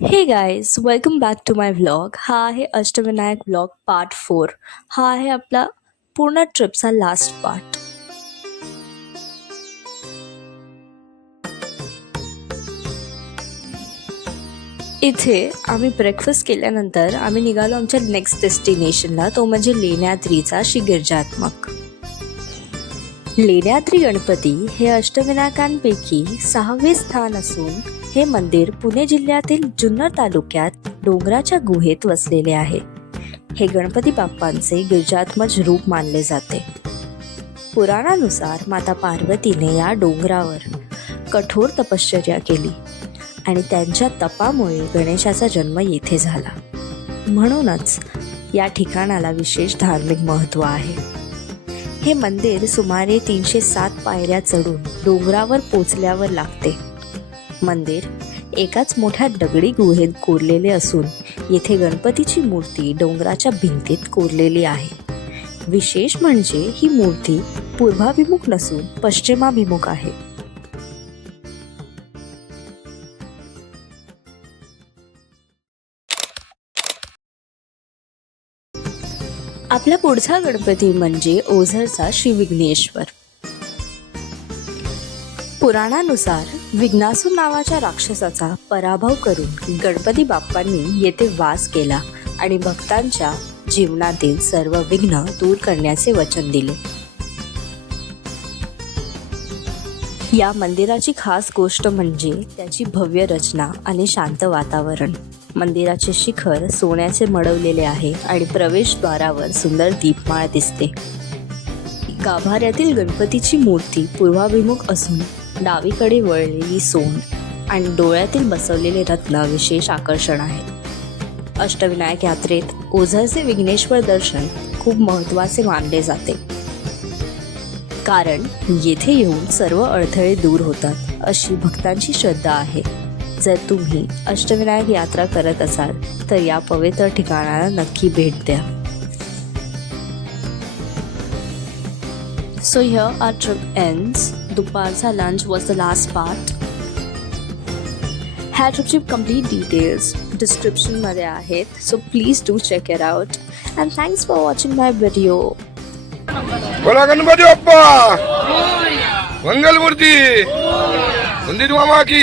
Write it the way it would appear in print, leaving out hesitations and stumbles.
हे guys, welcome back to my vlog. हा आहे अष्टविनायक व्लॉग पार्ट 4. हा आहे आपला पूर्ण ट्रिपचा लास्ट पार्ट. इथे आम्ही ब्रेकफास्ट केल्यानंतर आम्ही निघालो आमच्या नेक्स्ट डेस्टिनेशनला, तो म्हणजे लेण्याद्रीचा श्री गिरिजात्मक. लेण्याद्री गणपती हे अष्टविनायकांपैकी 6वे स्थान असून हे मंदिर पुणे जिल्ह्यातील जुन्नर तालुक्यात डोंगराच्या गुहेत वसलेले आहे. हे गणपती बाप्पांचे गिरिजात्मज रूप मानले जाते. पुराणानुसार माता पार्वतीने या डोंगरावर कठोर तपश्चर्या केली आणि त्यांच्या तपामुळे गणेशाचा जन्म येथे झाला. म्हणूनच या ठिकाणाला विशेष धार्मिक महत्त्व आहे. हे मंदिर सुमारे 307 पायऱ्या चढून डोंगरावर पोचल्यावर लागते. मंदिर एकाच मोठ्या दगडी गुहेत कोरलेले असून येथे गणपतीची मूर्ती डोंगराच्या भिंतीत कोरलेली आहे. विशेष म्हणजे ही मूर्ती पूर्वाभिमुख नसून पश्चिमाभिमुख आहे. आपला पुढचा गणपती म्हणजे ओझरचा श्री विघ्नेश्वर. पुराणानुसार विघ्नासूर नावाच्या राक्षसाचा पराभव करून गणपती बाप्पांनी येथे वास केला आणि भक्तांच्या जीवनातील सर्व विघ्न दूर करण्याचे वचन दिले. या मंदिराची खास गोष्ट म्हणजे त्याची भव्य रचना आणि शांत वातावरण. मंदिराचे शिखर सोन्याचे मडवलेले आहे आणि प्रवेशद्वारावर सुंदर दीपमाळ दिसते. गाभाऱ्यातील गणपतीची मूर्ती पूर्वाभिमुख असून डावीकडे वळलेली सोंड आणि डोळ्यातील बसवलेले रत्न विशेष आकर्षण आहे. अष्टविनायक यात्रेत ओझरचे विघ्नेश्वर दर्शन खूप महत्त्वाचे मानले जाते, कारण येथे येऊन सर्व अडथळे दूर होतात अशी भक्तांची श्रद्धा आहे. जर तुम्ही अष्टविनायक यात्रा करत असाल तर या पवित्र ठिकाणाला नक्की भेट द्या. So here our trip ends. दुपारचा lunch was the last part. ह्या ट्रिपची कंप्लीट डिटेल्स डिस्क्रिप्शनमध्ये आहेत, so please do check it out and thanks for watching my video. बोला गणपती बाप्पा मंगल मूर्ती मंदिर मामा की